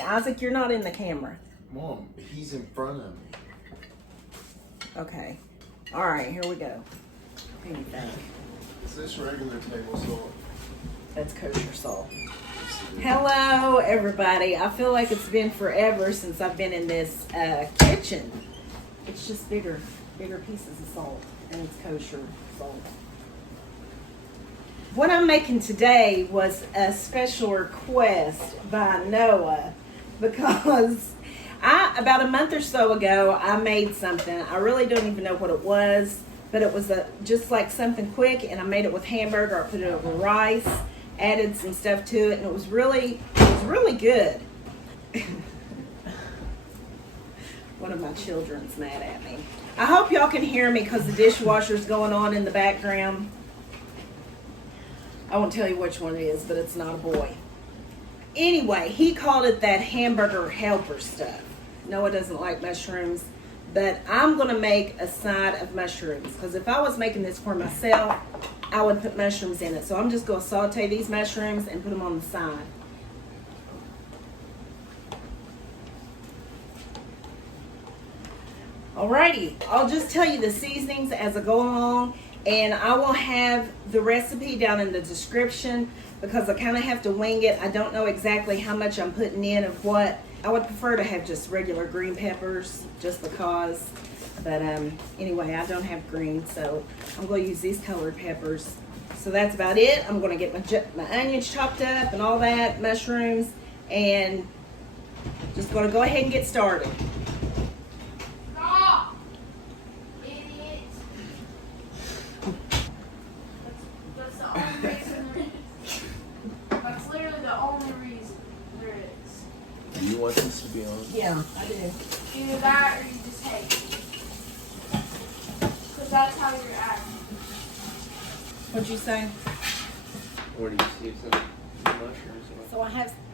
Isaac, you're not in the camera. Mom, he's in front of me. Okay. All right, here we go. What do you think? Is this regular table salt? That's kosher salt. Hello, everybody. I feel like it's been forever since I've been in this kitchen. It's just bigger pieces of salt, and it's kosher salt. What I'm making today was a special request by Noah because about a month or so ago, I made something. I really don't even know what it was, but it was just like something quick, and I made it with hamburger. I put it over rice, added some stuff to it, and it was really good. One of my children's mad at me. I hope y'all can hear me because the dishwasher's going on in the background. I won't tell you which one it is, but it's not a boy. Anyway, he called it that hamburger helper stuff. Noah doesn't like mushrooms, but I'm going to make a side of mushrooms because if I was making this for myself, I would put mushrooms in it. So I'm just going to saute these mushrooms and put them on the side. Alrighty, I'll just tell you the seasonings as I go along, and I will have the recipe down in the description because I kind of have to wing it. I don't know exactly how much I'm putting in of what. I would prefer to have just regular green peppers just because, but anyway, I don't have green, so I'm going to use these colored peppers. So that's about it. I'm going to get my onions chopped up and all that, mushrooms, and just going to go ahead and get started. That's literally the only reason there is. Do you want this to be on? Yeah, I do. Either that or you just hate it. Because that's how you're acting. What'd you say? Or do you see some mushrooms? So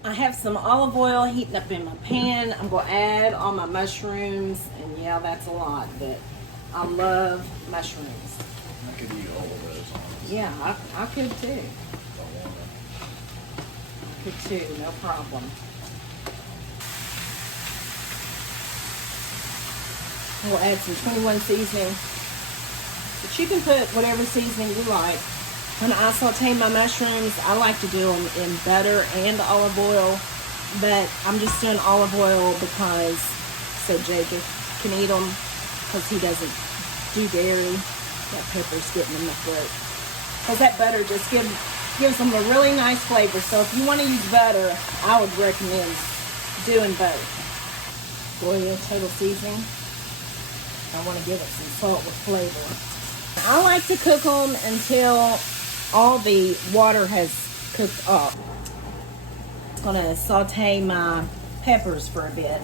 I have some olive oil heating up in my pan. I'm going to add all my mushrooms, and yeah, that's a lot, but I love mushrooms. I could eat all of those. Honestly. Yeah, I could too. Could too, no problem. We'll add some 21 seasoning, but you can put whatever seasoning you like. When I saute my mushrooms, I like to do them in butter and olive oil, but I'm just doing olive oil because so Jacob can eat them because he doesn't do dairy. That pepper's getting in my throat. Because that butter just gives them a really nice flavor. So if you want to use butter, I would recommend doing both. Goya total seasoning. I want to give it some salt with flavor. I like to cook them until all the water has cooked up. I'm going to saute my peppers for a bit.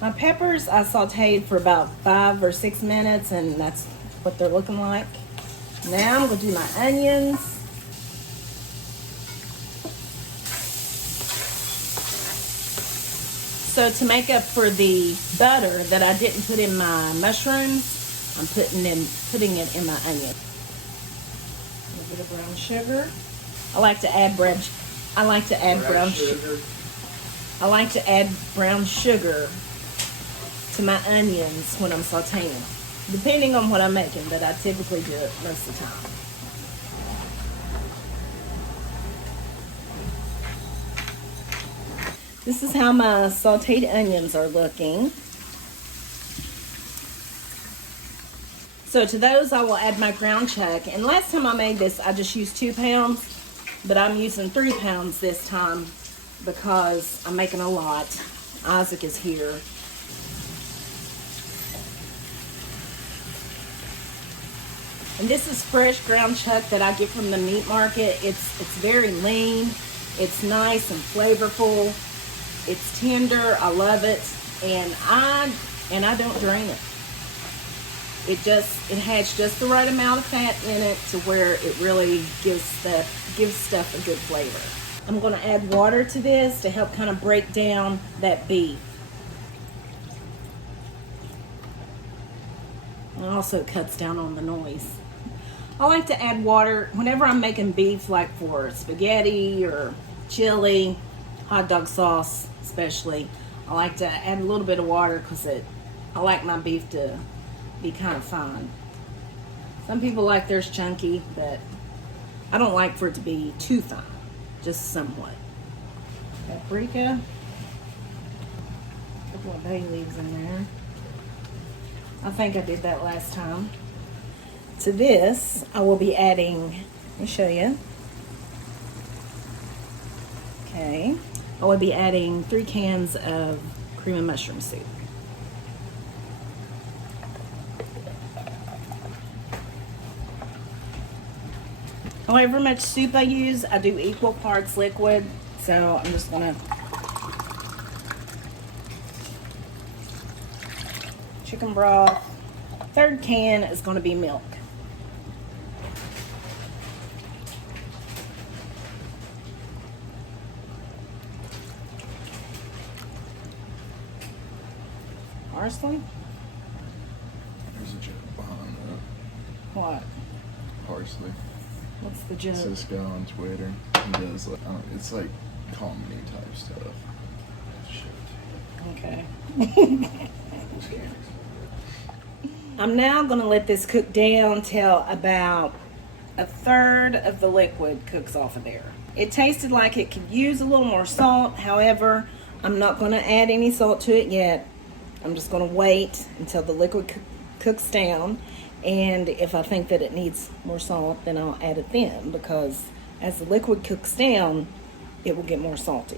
My peppers I sauteed for about 5 or 6 minutes, and that's what they're looking like. Now I'm going to do my onions. So to make up for the butter that I didn't put in my mushrooms, I'm putting it in my onion. A little bit of brown sugar. I like to add brown sugar to my onions when I'm sauteing, depending on what I'm making, but I typically do it most of the time. This is how my sauteed onions are looking. So to those, I will add my ground chuck. And last time I made this, I just used 2 pounds, but I'm using 3 pounds this time because I'm making a lot. Isaac is here. And this is fresh ground chuck that I get from the meat market. It's very lean. It's nice and flavorful. It's tender. I love it. And I don't drain it. It has just the right amount of fat in it to where it really gives stuff a good flavor. I'm going to add water to this to help kind of break down that beef. It also cuts down on the noise. I like to add water whenever I'm making beef, like for spaghetti or chili, hot dog sauce especially. I like to add a little bit of water because I like my beef to be kind of fine. Some people like theirs chunky, but I don't like for it to be too fine, just somewhat. Paprika, a couple of bay leaves in there. I think I did that last time. To this, I will be adding, let me show you. Okay, I will be adding 3 cans of cream of mushroom soup. However much soup I use, I do equal parts liquid, so I'm just gonna chicken broth. 3rd can is gonna be milk. Parsley? There's a joke behind that. What? Parsley. What's the joke? It's this guy on Twitter. He does like, it's like comedy type stuff. Okay. I'm now going to let this cook down till about 1/3 of the liquid cooks off of there. It tasted like it could use a little more salt. However, I'm not going to add any salt to it yet. I'm just going to wait until the liquid cooks down. And if I think that it needs more salt, then I'll add it then. Because as the liquid cooks down, it will get more salty.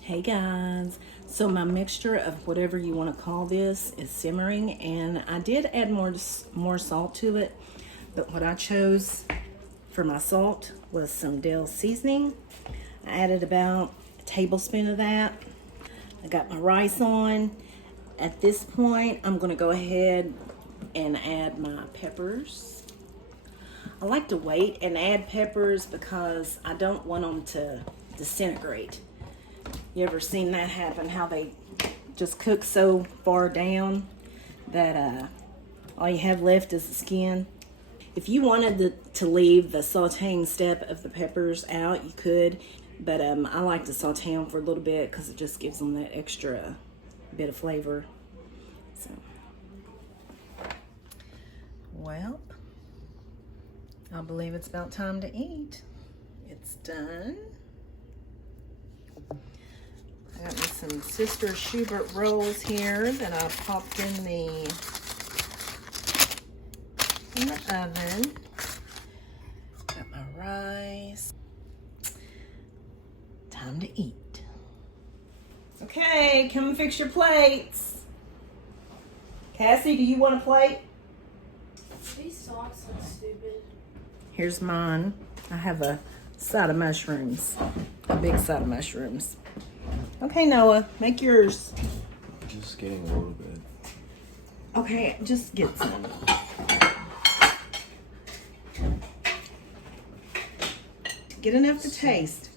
Hey guys, so my mixture of whatever you want to call this is simmering, and I did add more salt to it, but what I chose for my salt was some dill seasoning. I added about a tablespoon of that. I got my rice on. At this point, I'm going to go ahead and add my peppers. I like to wait and add peppers because I don't want them to disintegrate. You ever seen that happen? How they just cook so far down that all you have left is the skin. If you wanted to leave the sauteing step of the peppers out, you could. But I like to saute them for a little bit because it just gives them that extra bit of flavor. So, well, I believe it's about time to eat. It's done. I got me some Sister Schubert rolls here that I popped in the oven. Got my rice. Time to eat. Okay, come and fix your plates. Cassie, do you want a plate? These socks look stupid. Here's mine. I have a side of mushrooms. A big side of mushrooms. Okay, Noah, make yours. Just getting a little bit. Okay, just get some. Get enough to taste.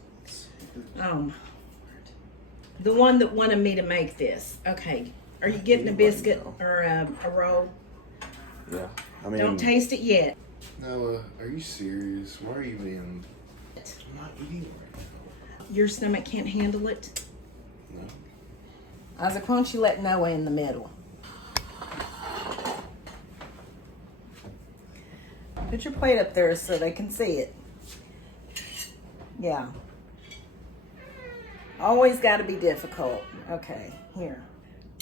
The one that wanted me to make this. Okay, are you getting a biscuit or a roll? Yeah. I mean, Don't taste it yet. Noah, are you serious? Why are you being... I'm not eating right now. Your stomach can't handle it? No. Isaac, why don't you let Noah in the middle? Put your plate up there so they can see it. Yeah. Always got to be difficult. Okay, here.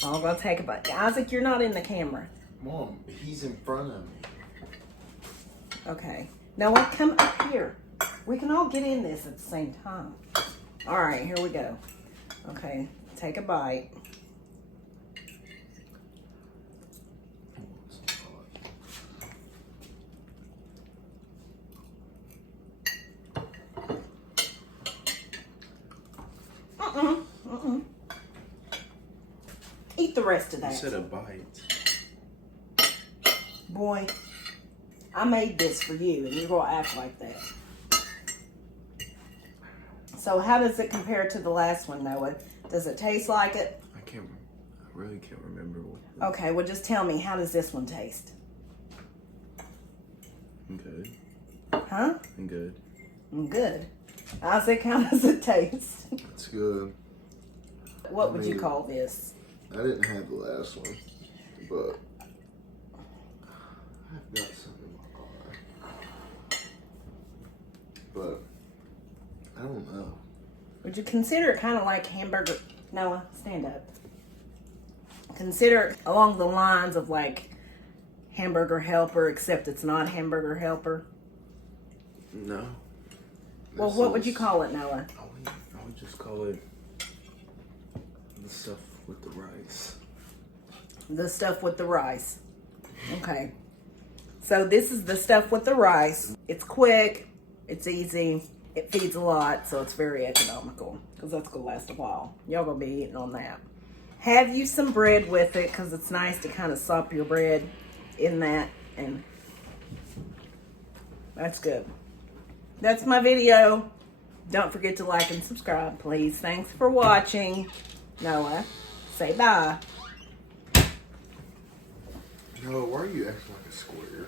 I'm going to take a bite. Isaac, you're not in the camera. Mom, he's in front of me. Okay. Noah, come up here. We can all get in this at the same time. All right, here we go. Okay, take a bite. Eat the rest of that. You said a bite. Boy, I made this for you, and you're going to act like that. So how does it compare to the last one, Noah? Does it taste like it? I can't... really can't remember what. Okay, well just tell me, how does this one taste? Good. Huh? Good. Good. Isaac, how does it taste? It's good. What would you call this? I didn't have the last one, but I've got some in my car. But I don't know. Would you consider it kind of like hamburger? Noah, stand up. Consider it along the lines of like Hamburger Helper, except it's not Hamburger Helper. No. Well, what would you call it, Noah? I would just call it the stuff with the rice. The stuff with the rice. Okay. So this is the stuff with the rice. It's quick. It's easy. It feeds a lot, so it's very economical because that's going to last a while. Y'all going to be eating on that. Have you some bread with it because it's nice to kind of sop your bread in that, and that's good. That's my video. Don't forget to like and subscribe, please. Thanks for watching. Noah, say bye. No, why are you acting like a square?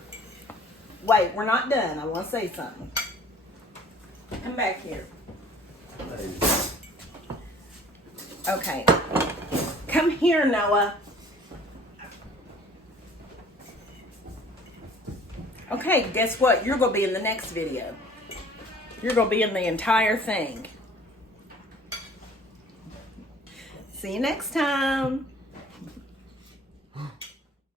Wait, we're not done. I want to say something. Come back here. Okay. Come here, Noah. Okay, guess what? You're going to be in the next video. You're going to be in the entire thing. See you next time.